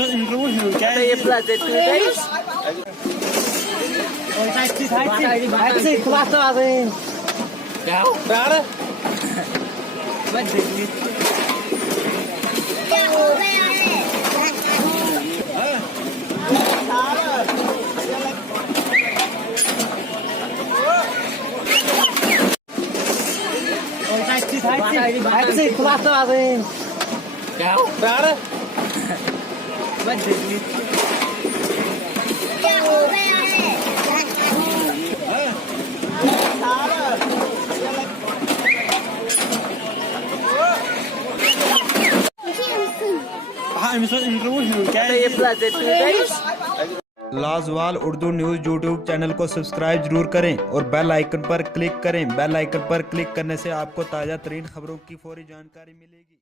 so in Ruhe, Ada ye plaza tu guys. Taxi, class आ गए। क्या प्राण? बस क्या हो गया है? Taxi, class आ गए। क्या प्राण? बस क्या हो गया है? I'm so in Ruhe, Ada ye plaza tu guys. लाजवाल उर्दू न्यूज़ यूट्यूब चैनल को सब्सक्राइब जरूर करें और बेल आइकन पर क्लिक करें। बेल आइकन पर क्लिक करने से आपको ताज़ा तरीन खबरों की फौरी जानकारी मिलेगी।